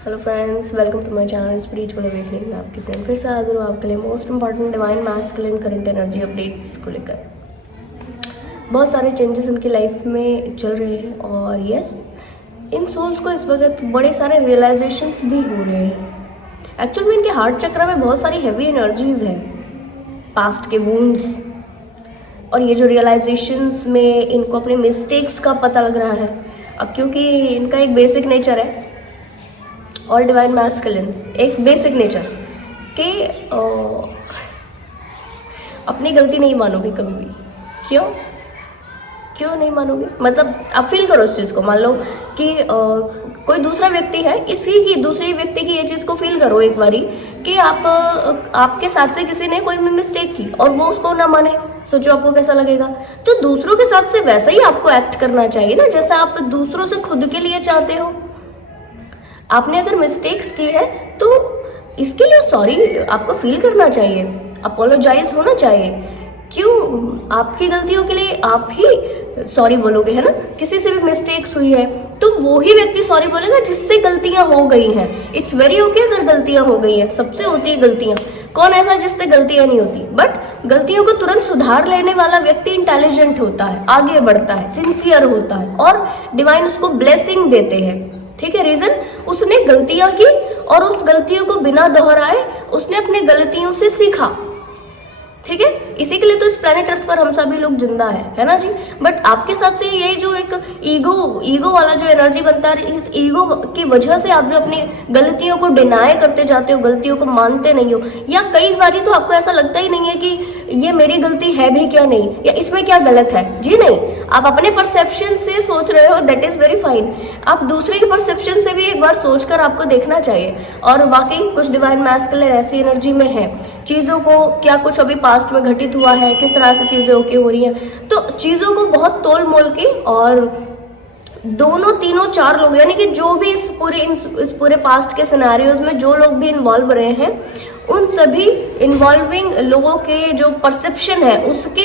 Hello friends, welcome to my channel spiritual awakening. मैं आपकी friend फिर से हाजिर हूँ आपके लिए most important divine masculine current energy updates को लेकर। बहुत सारे चेंजेस इनकी लाइफ में चल रहे हैं और यस, इन सोल्स को इस वक्त बड़े सारे रियलाइजेशंस भी हो रहे हैं। एक्चुअल में इनके हार्ट चक्र में बहुत सारी हैवी एनर्जीज हैं, पास्ट के वुंड्स, और ये जो रियलाइजेशंस में इनको अपने मिस्टेक्स का पता लग रहा है। अब क्योंकि इनका एक बेसिक नेचर है, ऑल डिवाइन मैस्कुलिन्स एक बेसिक नेचर कि अपनी गलती नहीं मानोगे कभी भी। क्यों नहीं मानोगे? मतलब आप फील करो इस चीज़ को। मान लो कि कोई दूसरा व्यक्ति है, दूसरे व्यक्ति की ये चीज़ को फील करो एक बारी कि आपके साथ से किसी ने कोई मिस्टेक की और वो उसको ना माने, सोचो आपको कैसा लगेगा। तो दूसरों के साथ से वैसा ही आपको एक्ट करना चाहिए ना, जैसा आप दूसरों से खुद के लिए चाहते हो। आपने अगर मिस्टेक्स की है तो इसके लिए सॉरी आपको फील करना चाहिए, अपोलोजाइज होना चाहिए। क्यों? आपकी गलतियों के लिए आप ही सॉरी बोलोगे, है ना। किसी से भी मिस्टेक्स हुई है तो वो ही व्यक्ति सॉरी बोलेगा जिससे गलतियां हो गई हैं। इट्स वेरी ओके अगर गलतियां हो गई हैं, सबसे होती है गलतियां। कौन ऐसा जिससे गलतियां नहीं होती? बट गलतियों को तुरंत सुधार लेने वाला व्यक्ति इंटेलिजेंट होता है, आगे बढ़ता है, सिंसियर होता है और डिवाइन उसको ब्लेसिंग देते हैं। ठीक है, रीजन उसने गलतियां की और उस गलतियों को बिना दोहराए उसने अपने गलतियों से सीखा। ठीक है, इसी के लिए तो इस प्लेनेट अर्थ पर हम सभी लोग जिंदा है ना जी। बट आपके साथ से ये जो एक ईगो वाला जो एनर्जी बनता है, इस ईगो की वजह से आप जो अपनी गलतियों को डिनाई करते जाते हो, गलतियों को मानते नहीं हो, या कई बारी तो आपको ऐसा लगता ही नहीं है कि ये मेरी गलती है भी क्या नहीं, या इसमें क्या गलत है। जी नहीं, आप अपने परसेप्शन से सोच रहे हो, दैट इज वेरी फाइन। आप दूसरे के परसेप्शन से भी एक बार सोचकर आपको देखना चाहिए। और वाकई कुछ डिवाइन मैस्कुलिन ऐसी एनर्जी में है, चीजों को क्या कुछ अभी पास्ट में घटित हुआ है, किस तरह से चीजें ओके हो रही हैं, तो चीजों को बहुत तोल मोल के, और दोनों तीनों चार लोग, यानी कि जो भी इस पूरे पास्ट के सिनेरियोज में जो लोग भी इन्वॉल्व रहे हैं, उन सभी इन्वॉल्विंग लोगों के जो परसेप्शन है उसके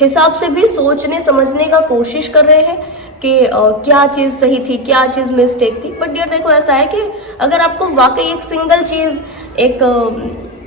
हिसाब से भी सोचने समझने का कोशिश कर रहे हैं कि क्या चीज़ सही थी, क्या चीज़ मिस्टेक थी। बट यार देखो, ऐसा है कि अगर आपको वाकई एक सिंगल चीज़, एक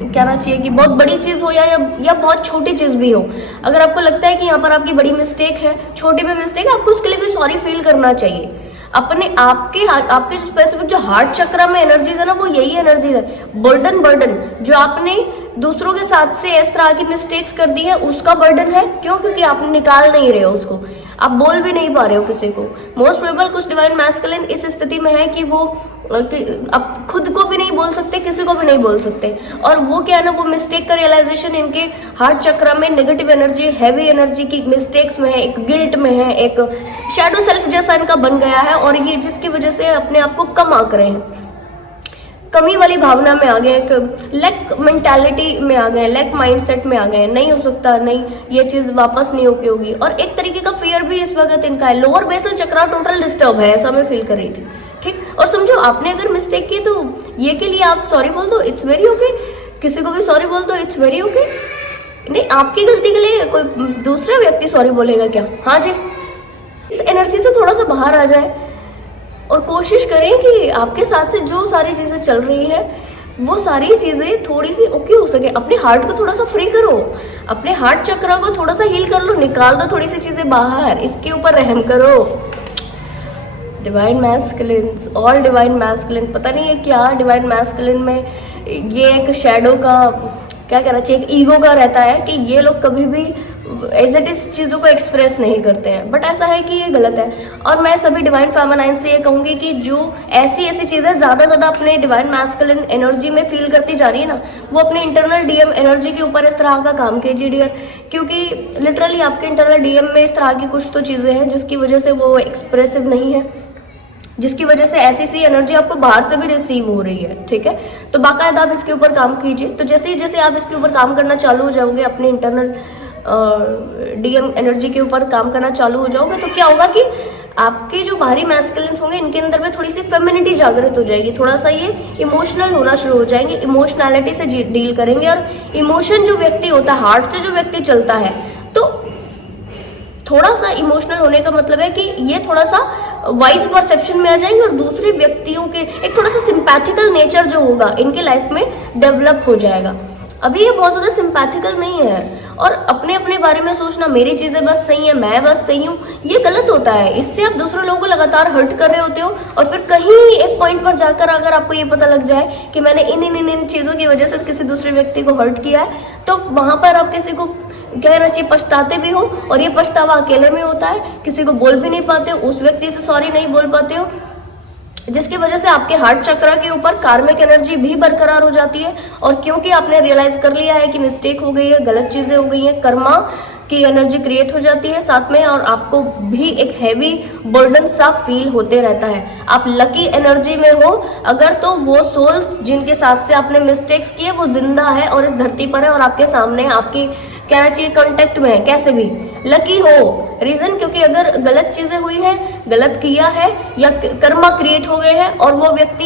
कहना चाहिए कि बहुत बड़ी चीज़ हो या बहुत छोटी चीज़ भी हो, अगर आपको लगता है कि यहाँ पर आपकी बड़ी मिस्टेक है, छोटी भी मिस्टेक है, आपको उसके लिए भी सॉरी फील करना चाहिए। अपने आपके स्पेसिफिक जो हार्ट चक्र में एनर्जीज है ना, वो यही एनर्जीज है। बर्डन जो आपने दूसरों के साथ से इस तरह की मिस्टेक्स कर दी है, उसका बर्डन है। क्यों? क्योंकि आप निकाल नहीं रहे हो उसको, आप बोल भी नहीं पा रहे हो किसी को। मोस्ट प्रोबेबल कुछ डिवाइन मैस्कुलिन इस स्थिति में है कि वो अब खुद को भी नहीं बोल सकते, किसी को भी नहीं बोल सकते। और वो क्या है ना, वो मिस्टेक का रियलाइजेशन इनके हार्ट चक्र में नेगेटिव एनर्जी, हैवी एनर्जी की मिस्टेक्स में है, एक गिल्ट में है, एक शैडो सेल्फ जैसा इनका बन गया है। और ये जिसकी वजह से अपने आप को कम आंक रहे हैं, कमी वाली भावना में आ गए, एक लैक मेंटालिटी में आ गए, लैक माइंडसेट में आ गए। नहीं हो सकता, नहीं, ये चीज वापस नहीं ओके होगी। और एक तरीके का फियर भी इस वक्त इनका है। लोअर बेसल चक्र टोटल डिस्टर्ब है, ऐसा मैं फील कर रही थी। ठीक, और समझो आपने अगर मिस्टेक की तो ये के लिए आप सॉरी बोल दो, इट्स वेरी ओके। किसी को भी सॉरी बोल दो, इट्स वेरी ओके। नहीं, आपकी गलती के लिए कोई दूसरा व्यक्ति सॉरी बोलेगा क्या? हाँ जी, इस एनर्जी से थोड़ा सा बाहर आ जाए और कोशिश करें कि आपके साथ से जो सारी चीज़ें चल रही है वो सारी चीज़ें थोड़ी सी ओके हो सके। अपने हार्ट को थोड़ा सा फ्री करो, अपने हार्ट चक्र को थोड़ा सा हील कर लो, निकाल दो थोड़ी सी चीज़ें बाहर, इसके ऊपर रहम करो। Divine masculine, all divine masculine, पता नहीं है क्या डिवाइन मैस्कुलिन में ये एक शैडो का, क्या कहना चाहिए, एक ईगो का रहता है कि ये लोग कभी भी एज इट इज चीज़ों को एक्सप्रेस नहीं करते हैं। बट ऐसा है कि ये गलत है। और मैं सभी डिवाइन फेमिनाइन से ये कहूँगी कि जो ऐसी चीज़ें ज़्यादा अपने डिवाइन मैस्कुलिन एनर्जी में फील करती जा रही है ना, वो अपने इंटरनल डीएम एनर्जी के ऊपर इस तरह का काम कीजिए डियर। क्योंकि लिटरली आपके इंटरनल डीएम में इस तरह की कुछ तो चीज़ें हैं जिसकी वजह से वो एक्सप्रेसिव नहीं है, जिसकी वजह से ऐसी सी एनर्जी आपको बाहर से भी रिसीव हो रही है। ठीक है, तो बाकायदा आप इसके ऊपर काम कीजिए। तो जैसे आप इसके ऊपर काम करना चालू हो जाओगे, अपने इंटरनल डीएम एनर्जी के ऊपर काम करना चालू हो जाओगे, तो क्या होगा कि आपके जो बाहरी मैस्कुलिन्स होंगे, इनके अंदर में थोड़ी सी फेमिनिटी जागृत हो जाएगी, थोड़ा सा ये इमोशनल होना शुरू हो जाएंगे, इमोशनैलिटी से डील करेंगे। और इमोशन जो व्यक्ति होता है, हार्ट से जो व्यक्ति चलता है, तो थोड़ा सा इमोशनल होने का मतलब है कि ये थोड़ा सा वाइज परसेप्शन में आ जाएंगे और दूसरे व्यक्तियों के एक थोड़ा सा सिंपैथिकल नेचर जो होगा इनके लाइफ में डेवलप हो जाएगा। अभी ये बहुत ज्यादा सिंपैथिकल नहीं है और अपने अपने बारे में सोचना मेरी चीजें बस सही है, मैं बस सही हूँ, ये गलत होता है। इससे आप दूसरे लोगों को लगातार हर्ट कर रहे होते हो और फिर कहीं एक पॉइंट पर जाकर अगर आपको ये पता लग जाए कि मैंने इन चीजों की वजह से किसी दूसरे व्यक्ति को हर्ट किया है, तो वहां पर आप किसी को कहना चाहिए पछताते भी हो, और ये पछतावा अकेले में होता है, किसी को बोल भी नहीं पाते हो, उस व्यक्ति से सॉरी नहीं बोल पाते हो, जिसकी वजह से आपके हार्ट चक्र के ऊपर कार्मिक एनर्जी भी बरकरार हो जाती है। और क्योंकि आपने रियलाइज कर लिया है कि मिस्टेक हो गई है, गलत चीजें हो गई हैं, कर्मा की एनर्जी क्रिएट हो जाती है साथ में, और आपको भी एक हैवी बर्डन सा फील होते रहता है। आप लकी एनर्जी में हो अगर, तो वो सोल्स जिनके साथ से आपने मिस्टेक्स किए वो जिंदा है और इस धरती पर है और आपके सामने, आपकी कहना चाहिए कांटेक्ट में है, कैसे भी लकी हो। रीजन क्योंकि अगर गलत चीजें हुई है, गलत किया है या कर्मा क्रिएट हो गए हैं और वो व्यक्ति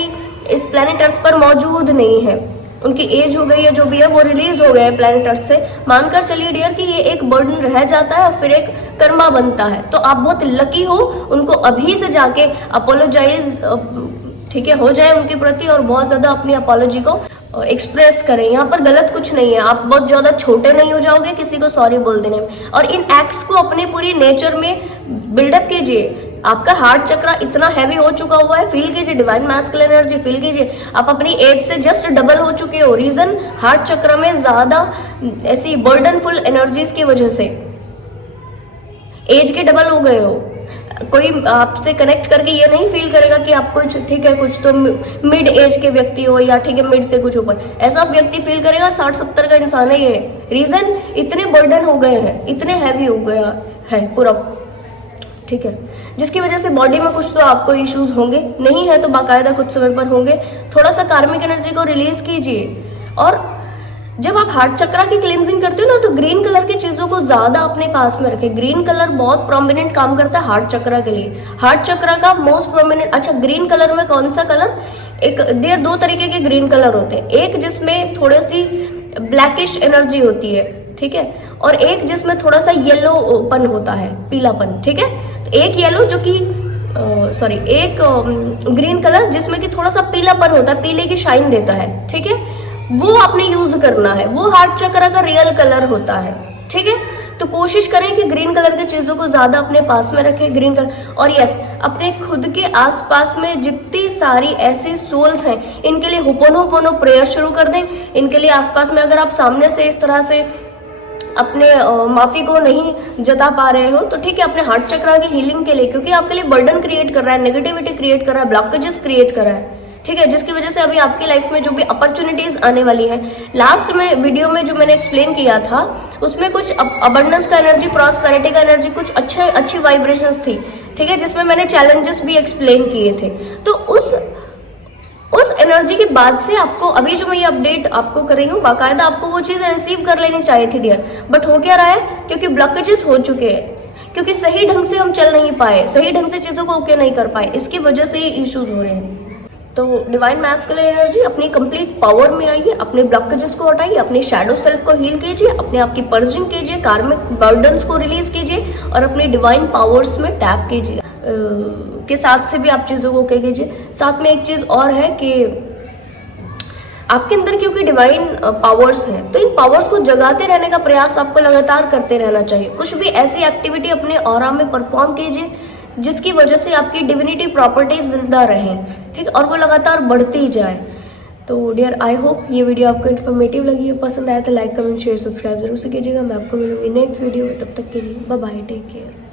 इस प्लेनेट अर्थ पर मौजूद नहीं है, उनकी एज हो गई है, जो भी है वो रिलीज हो गए हैं प्लेनेट अर्थ से, मानकर चलिए डियर कि ये एक बर्डन रह जाता है और फिर एक कर्मा बनता है। तो आप बहुत लकी हो, उनको अभी से जाके अपोलोजाइज ठीक है हो जाए उनके प्रति और बहुत ज्यादा अपनी अपोलॉजी को एक्सप्रेस करें। यहाँ पर गलत कुछ नहीं है, आप बहुत ज्यादा छोटे नहीं हो जाओगे किसी को सॉरी बोल देने में। और इन एक्ट्स को अपने पूरी नेचर में बिल्डअप कीजिए। आपका हार्ट चक्र इतना हैवी हो चुका हुआ है, फील कीजिए डिवाइन मैस्कुलिन एनर्जी, फील कीजिए आप अपनी एज से जस्ट डबल हो चुके हो। रीजन हार्ट चक्र में ज्यादा ऐसी बर्डनफुल एनर्जीज की वजह से एज के डबल हो गए हो। कोई आपसे कनेक्ट करके ये नहीं फील करेगा कि आप कुछ ठीक है, कुछ तो मिड एज के व्यक्ति हो या ठीक है मिड से कुछ ऊपर, ऐसा व्यक्ति फील करेगा 60-70 का इंसान है ये। रीजन इतने बर्डन हो गए हैं, इतने हैवी हो गया है पूरा, ठीक है, जिसकी वजह से बॉडी में कुछ तो आपको इश्यूज होंगे, नहीं है तो बाकायदा कुछ समय पर होंगे। थोड़ा सा कार्मिक एनर्जी को रिलीज कीजिए। और जब आप हार्ट चक्र की क्लींजिंग करते हो ना, तो ग्रीन कलर की चीजों को ज्यादा अपने पास में रखें। ग्रीन कलर बहुत प्रोमिनेंट काम करता है हार्ट चक्र के लिए। हार्ट चक्र का मोस्ट प्रोमिनेंट, अच्छा ग्रीन कलर में कौन सा कलर, एक देर दो तरीके के ग्रीन कलर होते हैं, एक जिसमें थोड़ी सी ब्लैकिश एनर्जी होती है, ठीक है, और एक जिसमें थोड़ा सा येलोपन होता है, पीलापन, ठीक है। तो एक येलो जो कि एक ग्रीन कलर जिसमें कि थोड़ा सा पीलापन होता है, पीले की शाइन देता है, ठीक है, वो आपने यूज करना है, वो हार्ट चक्र का रियल कलर होता है, ठीक है। तो कोशिश करें कि ग्रीन कलर की चीजों को ज्यादा अपने पास में रखें, ग्रीन कलर। और यस, अपने खुद के आसपास में जितनी सारी ऐसी सोल्स हैं इनके लिए होपोनोपोनो प्रेयर शुरू कर दें। इनके लिए आसपास में अगर आप सामने से इस तरह से अपने माफी को नहीं जता पा रहे हो तो ठीक है, अपने हार्ट चक्र की हीलिंग के लिए, क्योंकि आपके लिए बर्डन क्रिएट कर रहा है, नेगेटिविटी क्रिएट कर रहा है, ब्लॉकेजेस क्रिएट कर रहा है, ठीक है, जिसकी वजह से अभी आपकी लाइफ में जो भी अपॉर्चुनिटीज आने वाली है, लास्ट में वीडियो में जो मैंने एक्सप्लेन किया था उसमें कुछ अबंडेंस का एनर्जी, प्रॉस्पेरिटी का एनर्जी, कुछ अच्छी वाइब्रेशंस थी, ठीक है, जिसमें मैंने चैलेंजेस भी एक्सप्लेन किए थे। तो उस एनर्जी के बाद से आपको अभी जो मैं ये अपडेट आपको कर रही हूँ, बाकायदा आपको वो चीजें रिसीव कर लेनी चाहिए थी डियर, बट हो क्या रहा है, क्योंकि ब्लॉकेजेस हो चुके हैं, क्योंकि सही ढंग से हम चल नहीं पाए, सही ढंग से चीजों को ओके नहीं कर पाए, इसकी वजह से ये इश्यूज हो रहे हैं। तो डिवाइन मैस्कुलिन एनर्जी अपनी कंप्लीट पावर में आइए, अपने ब्लॉकेजेस को हटाइए, अपने शैडो सेल्फ को हील कीजिए, अपने आप की पर्जिंग कीजिए, कार्मिक बर्डन्स को रिलीज कीजिए और अपनी डिवाइन पावर्स में टैप कीजिए। के साथ से भी आप चीजों को ओके कीजिए। साथ में एक चीज और है कि आपके अंदर क्योंकि डिवाइन पावर्स हैं, तो इन पावर्स को जगाते रहने का प्रयास आपको लगातार करते रहना चाहिए। कुछ भी ऐसी एक्टिविटी अपने ऑरा में परफॉर्म कीजिए जिसकी वजह से आपकी डिविनिटी प्रॉपर्टीज जिंदा रहें, ठीक, और वो लगातार बढ़ती जाए। तो डियर, आई होप ये वीडियो आपको इन्फॉर्मेटिव लगी है, पसंद आया तो लाइक कमेंट शेयर सब्सक्राइब जरूर से कीजिएगा। मैं आपको मिलूंगी नेक्स्ट वीडियो में, तब तक के लिए बाय बाय, टेक केयर।